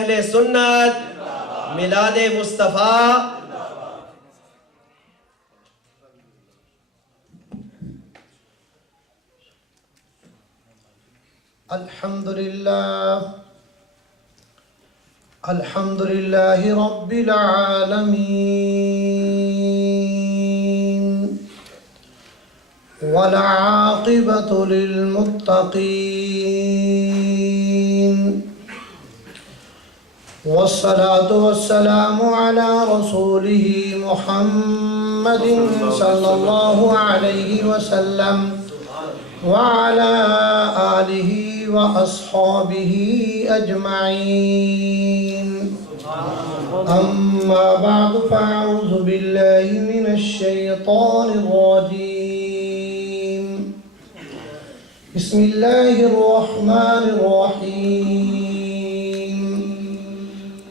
اہل سنت میلاد مصطفیٰ الحمد لله رب العالمين والعاقبة للمتقين والصلاة والسلام على رسوله محمد صلى الله عليه وسلم وعلى آله وأصحابه أجمعين أما بعد فأعوذ بالله من الشيطان الرجيم بسم الله الرحمن الرحيم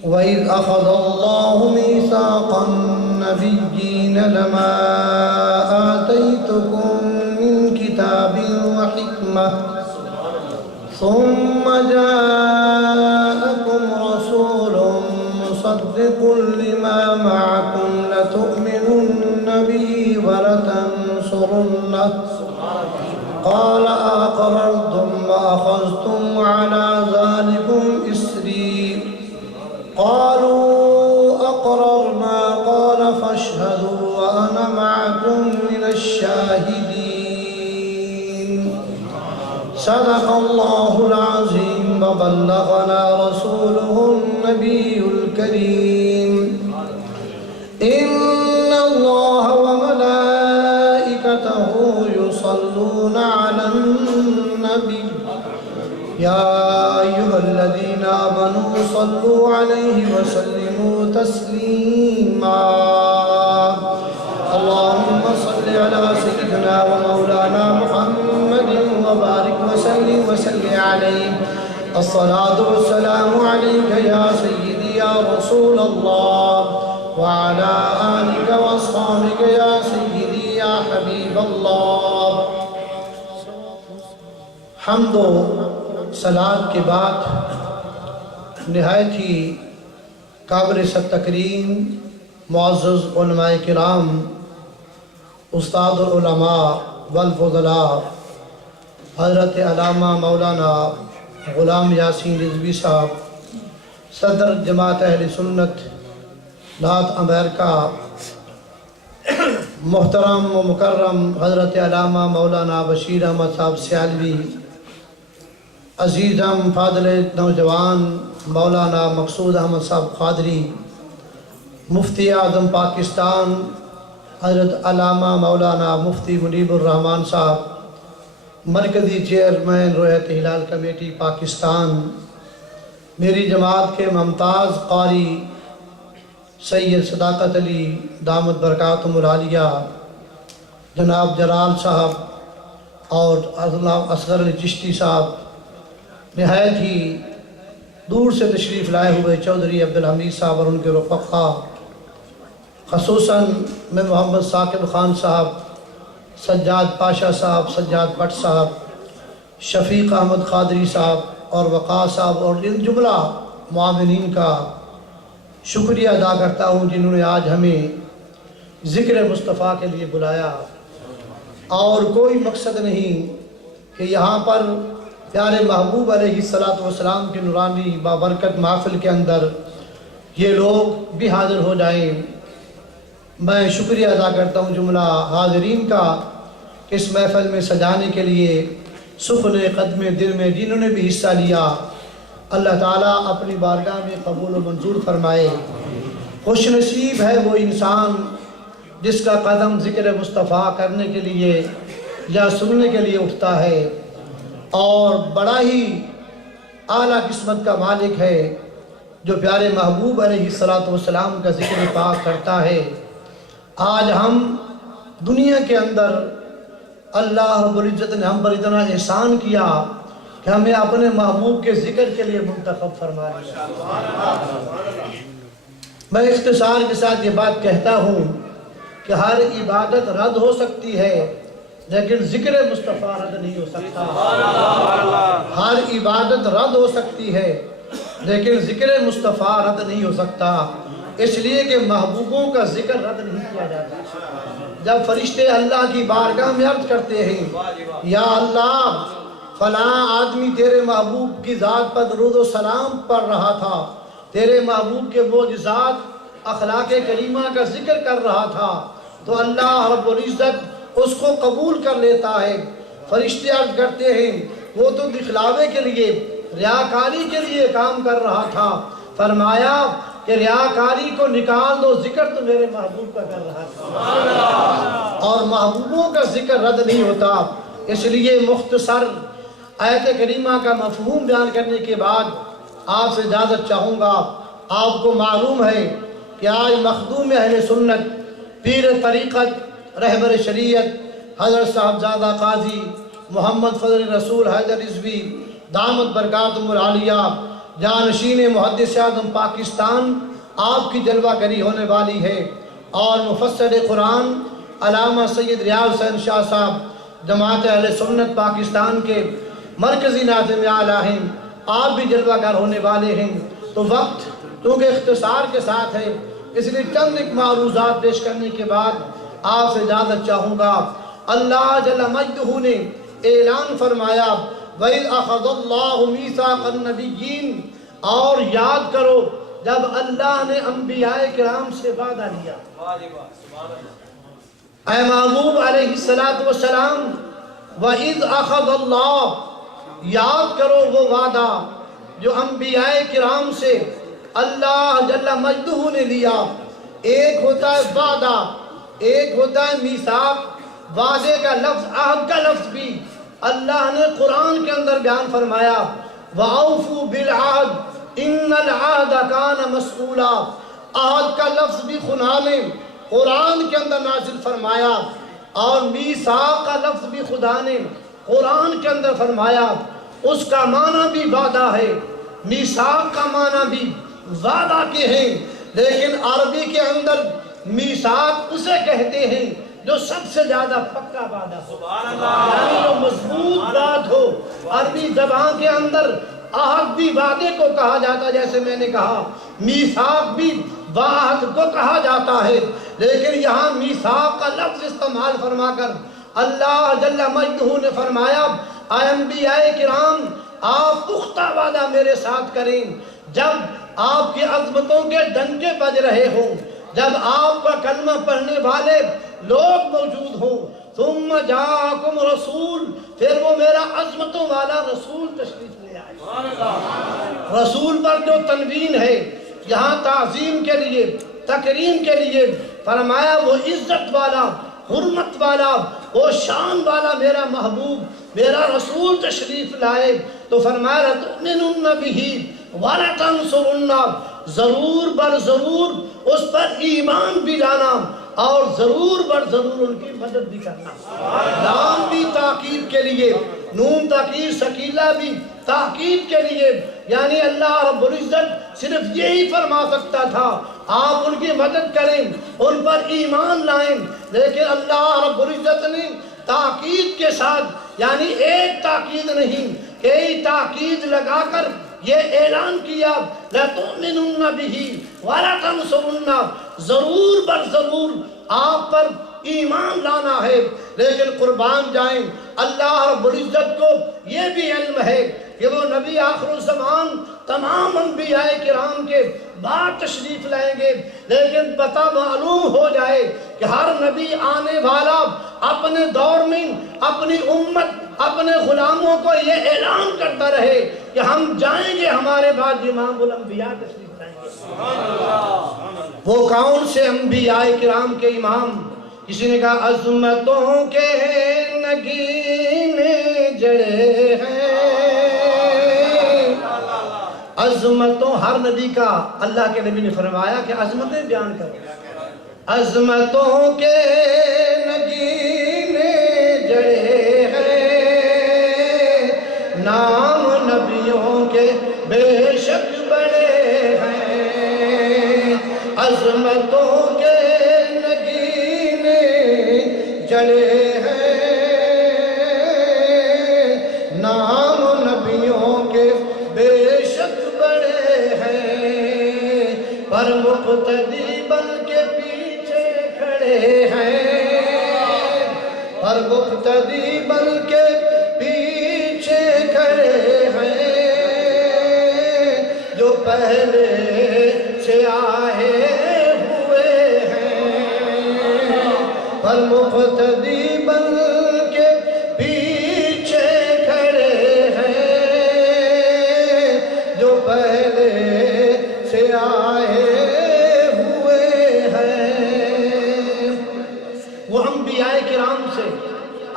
وإذ أخذ الله ميثاق النبيين لما آتيتكم من كتاب وحكمة ثم جاءكم رسول مصدق لما معكم لتؤمنن به ولتنصرنه قال أقررتم وأخذتم على ذلكم إصري قالوا أقررنا قال فاشهدوا وأنا معكم من الشاهدين صدق الله العظيم وبلغنا رسوله النبي الكريم إن الله وملائكته يصلون على النبي يا أيها الذين آمنوا صلوا عليه وسلموا تسليما اللهم صل على سيدنا ومولانا محمد وبارك وسلم عليه الصلاة والسلام عليك يا سيدي يا رسول الله وعلى آلك وأصحابك يا سيدي يا حبيب الله حمد و صلاة کے بعد نہایت ہی قابل تکریم معزز علماء کرام استاد العلماء والفضلاء حضرت علامہ مولانا غلام یاسین رضوی صاحب صدر جماعت اہل سنت نارتھ امریکہ محترم و مکرم حضرت علامہ مولانا بشیر احمد صاحب سیالوی عزیزم فاضل نوجوان مولانا مقصود احمد صاحب قادری مفتی اعظم پاکستان حضرت علامہ مولانا مفتی منیب الرحمان صاحب مرکزی چیئرمین رویت ہلال کمیٹی پاکستان میری جماعت کے ممتاز قاری سید صداقت علی دامت برکاتہم العالیہ جناب جلال صاحب اور اصغر علی چشتی صاحب نہایت ہی دور سے تشریف لائے ہوئے چودھری عبدالحمید صاحب اور ان کے رفقا خصوصاً میں محمد ثاقب خان صاحب سجاد پاشا صاحب سجاد بٹ صاحب شفیق احمد قادری صاحب اور وقاص صاحب اور ان جملہ معاونین کا شکریہ ادا کرتا ہوں جنہوں نے آج ہمیں ذکر مصطفیٰ کے لیے بلایا اور کوئی مقصد نہیں کہ یہاں پر پیارے محبوب علیہ السلام کے نورانی بابرکت محفل کے اندر یہ لوگ بھی حاضر ہو جائیں میں شکریہ ادا کرتا ہوں جملہ حاضرین کا اس محفل میں سجانے کے لیے سخن قدم دل میں جنہوں نے بھی حصہ لیا اللہ تعالیٰ اپنی بارگاہ میں قبول و منظور فرمائے خوش نصیب ہے وہ انسان جس کا قدم ذکر مصطفیٰ کرنے کے لیے یا سننے کے لیے اٹھتا ہے اور بڑا ہی اعلیٰ قسمت کا مالک ہے جو پیارے محبوب علیہ السلام کا ذکر پاک کرتا ہے آج ہم دنیا کے اندر اللہ رب العزت نے ہم پر اتنا احسان کیا کہ ہمیں اپنے محبوب کے ذکر کے لیے منتخب فرما دیا میں اختصار کے ساتھ یہ بات کہتا ہوں کہ ہر عبادت رد ہو سکتی ہے لیکن ذکر مصطفیٰ رد نہیں ہو سکتا ہر عبادت رد ہو سکتی ہے لیکن ذکر مصطفیٰ رد نہیں ہو سکتا، اس لیے کہ محبوبوں کا ذکر رد نہیں کیا جاتا۔ جب فرشتے اللہ کی بارگاہ میں عرض کرتے ہیں یا اللہ فلاں آدمی تیرے محبوب کی ذات پر درود و سلام پڑھ رہا تھا، تیرے محبوب کے معجزات اخلاق کریمہ کا ذکر کر رہا تھا، تو اللہ رب العزت اس کو قبول کر لیتا ہے۔ فرشتے عرض کرتے ہیں وہ تو دکھلاوے کے لیے، ریاکاری کے لیے کام کر رہا تھا، فرمایا کہ ریاکاری کو نکال دو، ذکر تو میرے محبوب کا کر رہا تھا، اور محبوبوں کا ذکر رد نہیں ہوتا۔ اس لیے مختصر آیت کریمہ کا مفہوم بیان کرنے کے بعد آپ سے اجازت چاہوں گا۔ آپ کو معلوم ہے کہ آج مخدوم اہل سنت، پیر طریقت، رہبر شریعت حضرت صاحبزادہ قاضی محمد فضل رسول حیدر رضوی دامت برکاتہم العالیہ، جانشین محدث اعظم پاکستان، آپ کی جلوہ گری ہونے والی ہے، اور مفسر قرآن علامہ سید ریاض حسین شاہ صاحب جماعت اہل سنت پاکستان کے مرکزی ناظم اعلیٰ ہیں، آپ بھی جلوہ گر ہونے والے ہیں۔ تو وقت کیونکہ اختصار کے ساتھ ہے، اس لیے چند ایک معروضات پیش کرنے کے بعد آپ سے اجازت چاہوں گا۔ اللہ جل مجدہ نے اعلان فرمایا وَإِذْ أَخَذَ اللَّهُ مِيثَاقَ النَّبِيِّينَ، اور یاد کرو جب اللہ نے انبیاء کرام سے وعدہ لیا۔ اے محبوب علیہ السلام، وَإِذْ أَخَذَ اللَّهُ، یاد کرو وہ وعدہ جو انبیاء کرام سے اللہ جل مجدہ نے لیا۔ ایک ہوتا ہے وعدہ، ایک ہوتا ہے میثاق۔ وعدے کا لفظ، عہد کا لفظ بھی اللہ نے قرآن کے اندر بیان فرمایا وَأَوْفُوا بِالْعَهْدِ إِنَّ الْعَهْدَ كَانَ مَسْئُولًا۔ عہد کا لفظ بھی خدا نے قرآن کے اندر نازل فرمایا، اور میثاق کا لفظ بھی خدا نے قرآن کے اندر فرمایا۔ اس کا معنی بھی وعدہ ہے، میثاق کا معنی بھی وعدہ کے ہیں، لیکن عربی کے اندر میثاق اسے کہتے ہیں جو سب سے زیادہ پکا وعدہ ہو، یعنی جو مضبوط بات ہو۔ عربی زبان کے اندر عہد بھی وعدے کو کہا جاتا، جیسے میں نے کہا میثاق بھی وعد کو کہا جاتا ہے، لیکن یہاں میثاق کا لفظ استعمال فرما کر اللہ جل مجدہ نے فرمایا اے انبیاء کرام، آپ پختہ وعدہ میرے ساتھ کریں جب آپ کی عظمتوں کے ڈنکے بج رہے ہوں، جب آپ کا کلمہ پڑھنے والے لوگ موجود ہوں۔ ثم جاءکم رسول، پھر وہ میرا عظمتوں والا رسول تشریف لے آئے۔ رسول پر جو تنوین ہے یہاں تعظیم کے لیے، تکریم کے لیے، فرمایا وہ عزت والا، حرمت والا، وہ شان والا میرا محبوب، میرا رسول تشریف لائے، تو فرمایا لَتُؤْمِنُنَّ بِهِ وَلَتَنْصُرُنَّهُ، ضرور بر ضرور اس پر ایمان بھی لانا، اور ضرور بر ضرور ان کی مدد بھی کرنا۔ لام بھی تاکید کے لیے، نون تاکید ثقیلہ بھی تاکید کے لیے، یعنی اللہ رب العزت صرف یہی فرما سکتا تھا آپ ان کی مدد کریں، ان پر ایمان لائیں، لیکن اللہ رب العزت نے تاکید کے ساتھ، یعنی ایک تاکید نہیں، کئی تاکید لگا کر یہ اعلان کیا لَتُؤْمِنُنَّ بِهِ وَلَتَنْصُرُنَّهُ، ضرور بر ضرور آپ پر ایمان لانا ہے۔ لیکن قربان جائیں اللہ رب العزت کو یہ بھی علم ہے کہ وہ نبی آخر الزمان تمام انبیاء کرام کے بعد تشریف لائیں گے، لیکن پتہ معلوم ہو جائے کہ ہر نبی آنے والا اپنے دور میں اپنی امت، اپنے غلاموں کو یہ اعلان کرتا رہے کہ ہم جائیں گے، ہمارے بعد امام الانبیاء تشریف لائیں گے۔ وہ کون سے انبیاء کرام کے امام؟ کسی نے کہا عظمتوں کے نگین جڑے ہیں، عظمتوں، ہر نبی کا اللہ کے نبی نے فرمایا کہ عظمتیں بیان کرو، عظمتوں کے نگین جڑے ہیں، نام نبیوں کے بے شک بڑے ہیں، عظمتوں کے نگین جڑے ہیں، نام نبیوں کے بے شک بڑے پر مقتدی بن کے پیچھے کھڑے ہیں، پر مقتدی بن کے پیچھے کھڑے ہیں، جو پہلے سے آئے ہوئے ہیں، پر مقتدی بن کے پیچھے کھڑے ہیں، جو پہلے سے آئے ہوئے ہیں۔ وہ انبیاء کرام سے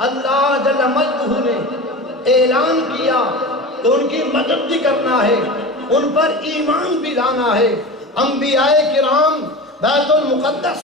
اللہ جل مجدہ نے اعلان کیا تو ان کی مدد بھی کرنا ہے، ان پر ایمان بھی لانا ہے۔ انبیاء کرام بیت المقدس